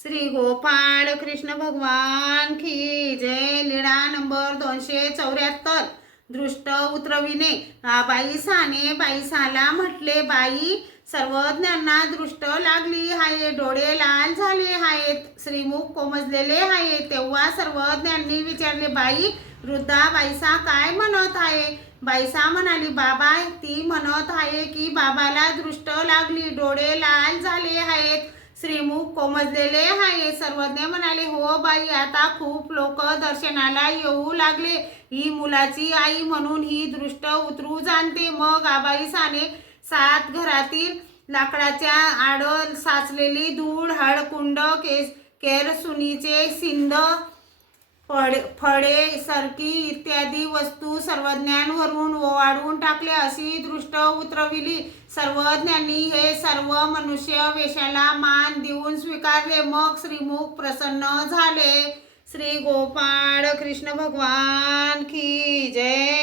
श्री गोपाळ कृष्ण भगवान की जय। लीळा नंबर 274। दृष्ट उतरविणे। बाई साने बाई साला म्हटले, बाई सर्वज्ञांना दृष्ट लागली आहे, डोळे लाल झाले आहेत, श्रीमुख कोमजलेले आहे। तेव्हा सर्वज्ञांनी विचारले, बाई वृद्धा बाईसा काय म्हणत आहे? बाईसा म्हणाली, बाबा ती म्हणत आहे की बाबाला दृष्ट लागली, डोळे लाल झाले आहेत, श्रीमुख कोमजलेले आहे। सर्वज्ञ म्हणाले, हो बाई, आता खूप लोक दर्शनाला येऊ लागले, ही मुलाची आई म्हणून ही दृष्ट उतरू जाणते। मग आबाई साने 7 घरातील लाकडाच्या आड साचलेली धूळ, हळकुंड, केरसुनीचे सिंध, फळे, सरकी इत्यादी वस्तू सर्वज्ञांवरून ओवाळून टाकले, अशी दृष्ट उतरविली। सर्वज्ञांनी हे सर्व मनुष्य वेशाला मान देऊन स्वीकारले। मग श्रीमुख प्रसन्न झाले। श्री गोपाळ कृष्ण भगवान की जय।